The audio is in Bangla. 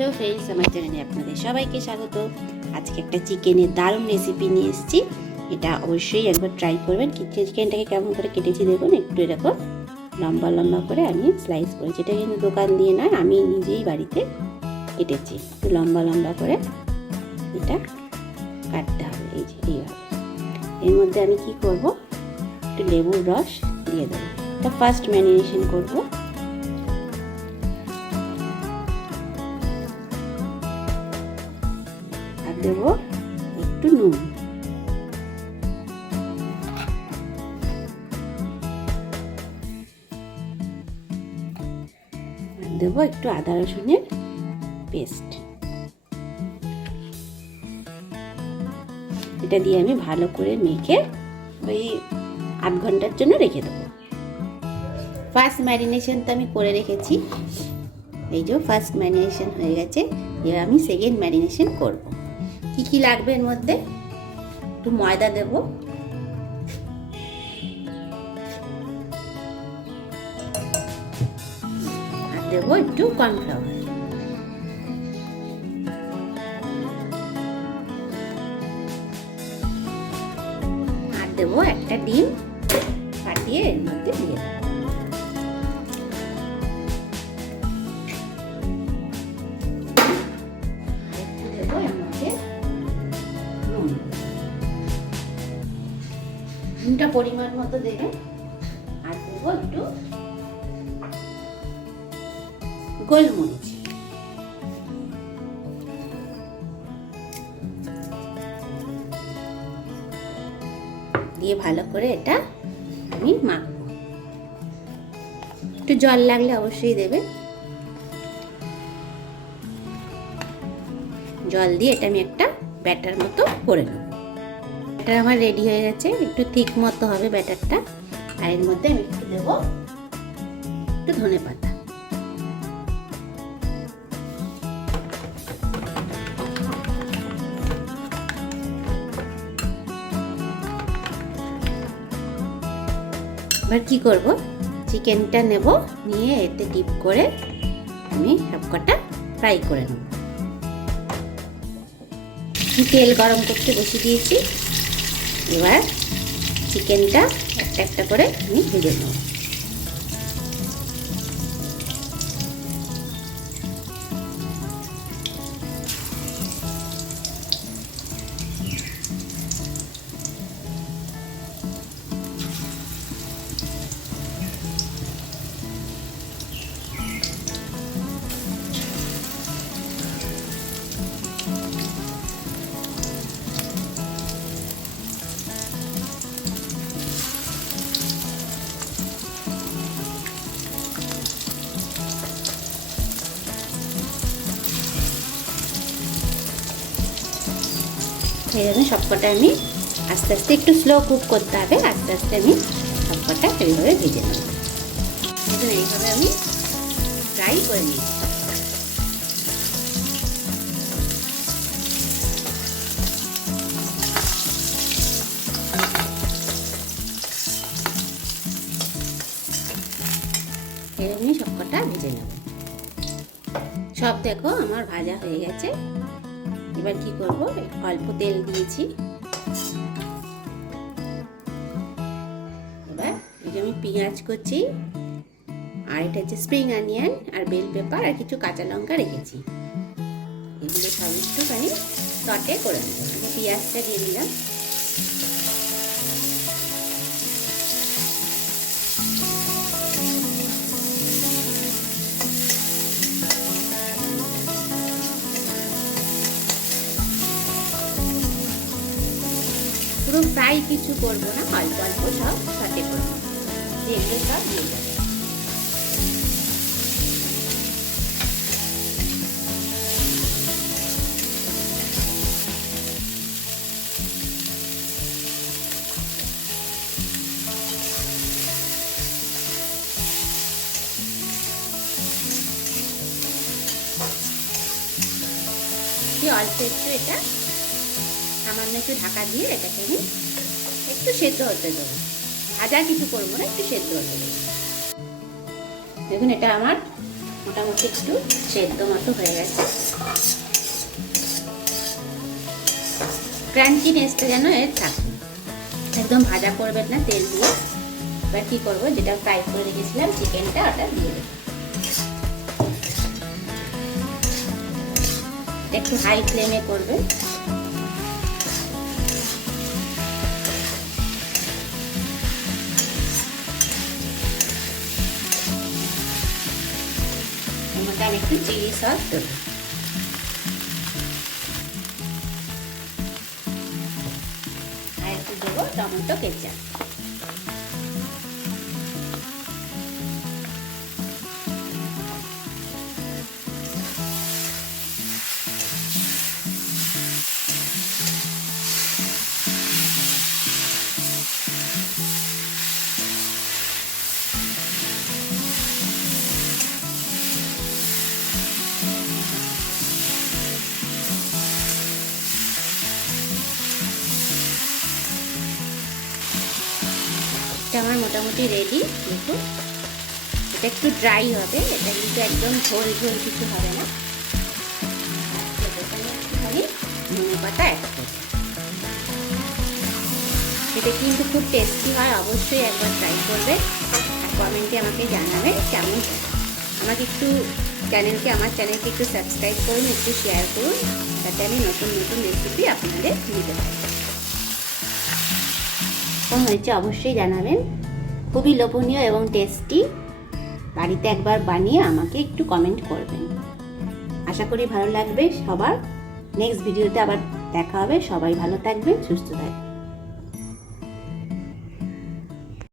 হ্যালো ফ্রেন্ডস, আমার চ্যানেলে আপনাদের সবাইকে স্বাগত। আজকে একটা চিকেনের দারুণ রেসিপি নিয়ে এসেছি। এটা অবশ্যই একবার ট্রাই করবেন। চিকেনটাকে কেমন করে কেটেছি দেখুন, একটু এরকম লম্বা লম্বা করে আমি স্লাইস করেছি। এটা কিন্তু দোকান দিয়ে নয়, আমি নিজেই বাড়িতে কেটেছি। একটু লম্বা লম্বা করে এটা কাটতে হবে, এই যে এইভাবে। এর মধ্যে আমি কি করব, একটু লেবুর রস দিয়ে দেবো। এটা ফার্স্ট ম্যারিনেশন করব। আর দেবো একটু নুন, দেবো একটু আদা রসুনের পেস্ট। এটা দিয়ে আমি ভালো করে মেখে ওই আধ ঘন্টার জন্য রেখে দেবো। ফার্স্ট ম্যারিনেশন তো আমি করে রেখেছি, এই যে ফার্স্ট ম্যারিনেশন হয়ে গেছে। এবার আমি সেকেন্ড ম্যারিনেশন করব। কি কি লাগবে এর মধ্যে, একটু ময়দা দেব, আর দেবো একটু কর্নফ্লাওয়ার, আর দেবো একটা ডিম ফাটিয়ে এর মধ্যে দিয়ে দেবো। নুনটা পরিমাণ মতো দেবে, আর দেবো একটু গোলমরিচ। দিয়ে ভালো করে এটা আমি মাখবো। একটু জল লাগলে অবশ্যই দেবে। জল দিয়ে এটা আমি একটা ব্যাটার মতো করে নেব। ব্যাটার আমার রেডি হয়ে গেছে, একটু থিক মতো হবে ব্যাটারটা। আর এর মধ্যে আমি একটু দেবো একটু ধনেপাতা। এবার কি করব, চিকেনটা নেব, নিয়ে এতে ডিপ করে আমি সবকটা ফ্রাই করে নেব। তেল গরম করতে বসিয়ে দিয়েছি। এবার চিকেনটা একটা একটা করে আমি ভেজে নেব। এইভাবে সবকটা আমি আস্তে আস্তে, একটু স্লো কুক করতে হবে, আস্তে আস্তে আমি সবকটা এইভাবে ভেজে নেব। এইভাবে আমি ফ্রাই করে নিচ্ছি। আমি সবকটা ভেজে নেব। সব দেখো আমার ভাজা হয়ে গেছে। এবার কি করব, অল্প তেল দিয়েছি। এবার এই যে আমি পেঁয়াজ করছি, আর এটা হচ্ছে স্প্রিং অনিয়ন আর বেল পেপার আর কিছু কাঁচা লঙ্কা রেখেছি। এগুলো সব একটুখানি সটে করে নেব। আমি পেঁয়াজটা দিয়ে দিলাম। পুরো ফ্রাই কিছু করবো না, অল্প অল্প সব সটে করবো, এগুলো সব দিয়ে যাবে। অল্প একটু এটা সামান্য একটু ঢাকা দিয়ে এটাকে আমি একটু সেদ্ধ হতে দেবো। ভাজা কিছু করবো না, একটু সেদ্ধ হতে দেবো। দেখুন এটা আমার মোটামুটি একটু সেদ্ধ মতো হয়ে গেছে। ক্রাঞ্চিনেসটা যেন এর থাকে, একদম ভাজা করবেন না তেল দিয়ে। এবার কী করবো, যেটা ফ্রাই করে রেখেছিলাম চিকেনটা, ওটা দিয়ে দেবো। একটু হাই ফ্লেমে করবে। এর মধ্যে আমি একটু চিলি সস দেবো। আর একটু দেবো টমেটো কেচাপ। এটা আমার মোটামুটি রেডি। দেখুন, এটা একটু ড্রাই হবে, এটা কিন্তু একদম ঝোল ঝোল কিছু হবে না। একটুখানি ধনে পাতা অ্যাড করব। এটা কিন্তু খুব টেস্টি হয়, অবশ্যই একবার ট্রাই করবে আর কমেন্টে আমাকে জানাবে কেমন। আমাকে একটু আমার চ্যানেলকে একটু সাবস্ক্রাইব করুন, একটু শেয়ার করুন, যাতে আমি নতুন নতুন রেসিপি আপনাদের দিতে পারি। কেমন হয়েছে অবশ্যই জানাবেন। খুবই লোভনীয় এবং টেস্টি। বাড়িতে একবার বানিয়ে আমাকে একটু কমেন্ট করবেন। আশা করি ভালো লাগবে সবার। নেক্সট ভিডিওতে আবার দেখা হবে। সবাই ভালো থাকবেন, সুস্থ থাকবেন।